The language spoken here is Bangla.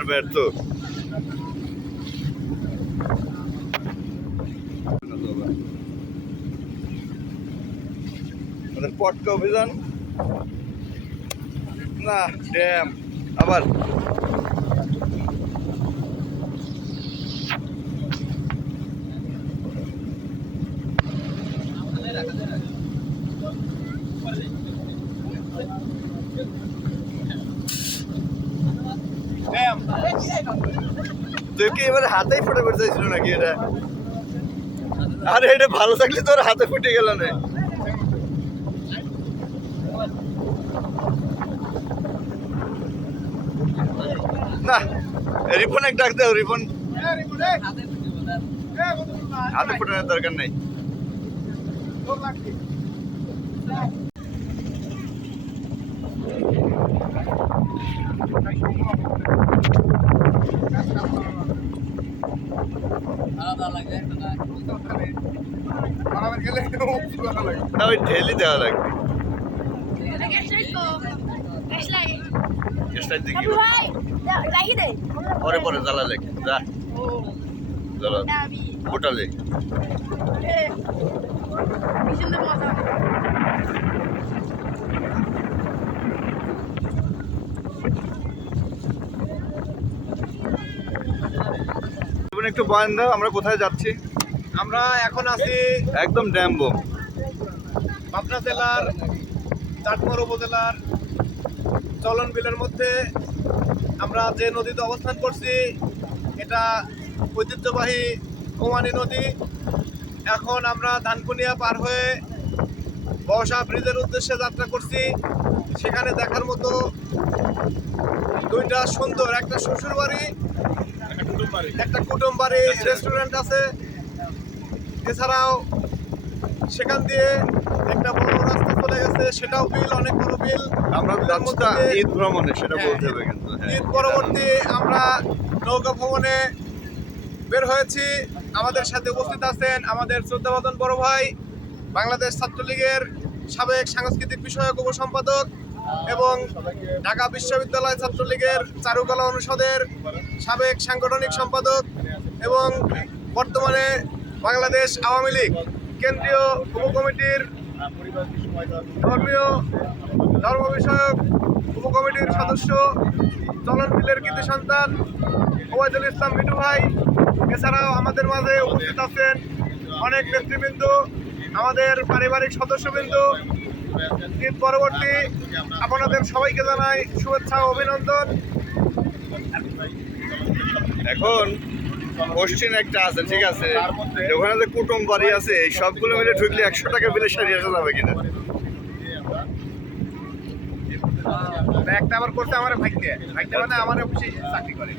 প্রথমবার ব্যর্থ। পটকা অভিযান না, ড্যাম আবার তুই কি এবারে হাতেই ফুটে পড়তে চাইছিল নাকি এটা? আরে এটা ভালো থাকলে তোর হাতে ফুটে গেল না। না রিপন এক ডাক দাও, রিপন হাতে ফুটানোর দরকার নেই। না ওই ঢেলি দেওয়া লাগবে। পরে পরে জ্বালা লেগে যা জ্বালা হোটালে একটু বয়ান দাও, আমরা কোথায় যাচ্ছি? আমরা এখন আছি একদম ড্যাম্বো পাবনা জেলার চাটমোহর উপজেলার চলন বিলের মধ্যে। আমরা যে নদীতে অবস্থান করছি এটা ঐতিহ্যবাহী কোমানি নদী। এখন আমরা ধানকুনিয়া পার হয়ে বর্ষা ব্রিজের উদ্দেশ্যে যাত্রা করছি। সেখানে দেখার মতো দুইটা সুন্দর, একটা শ্বশুর বাড়ি, একটা কুটুম বাড়ি, রেস্টুরেন্ট আছে। এছাড়াও সেখান দিয়ে একটা বড় রাস্তা চলে গেছে, সেটাও বিল, অনেক বড় বিল। আমরা ঈদ ভ্রমণে সেটা বলতে হবে কিন্তু ঈদ পরবর্তী আমরা নৌকা ভ্রমণে বের হয়েছি। আমাদের সাথে উপস্থিত আছেন আমাদের শ্রদ্ধাভাজন বড় ভাই, বাংলাদেশ ছাত্রলীগের সাবেক সাংস্কৃতিক বিষয়ক উপসম্পাদক এবং ঢাকা বিশ্ববিদ্যালয় ছাত্রলীগের চারুকলা অনুষদের সাবেক সাংগঠনিক সম্পাদক এবং বর্তমানে বাংলাদেশ আওয়ামী লীগ কেন্দ্রীয় উপকমিটির ধর্ম বিষয়ক উপকমিটির সদস্য, চলন বিলের কৃতি সন্তান ওবায়দুল ইসলাম মিঠু ভাই। এছাড়াও আমাদের মাঝে উপস্থিত আছেন অনেক নেতৃবৃন্দ, আমাদের পারিবারিক সদস্যবৃন্দ। ঈদ পরবর্তী আপনাদের সবাইকে জানাই শুভেচ্ছা ও অভিনন্দন। এখন কোশ্চেন একটা আছে, ঠিক আছে, ওখানে যে কুটুম বাড়ি আছে এই সবগুলো মিলে ঢুকলে 100 টাকা বিলে সারিয়ে আসা যাবে কিনা? একটা আবার করতে আমার ভাইকে মানে আমার অফিসে চাকরি করে।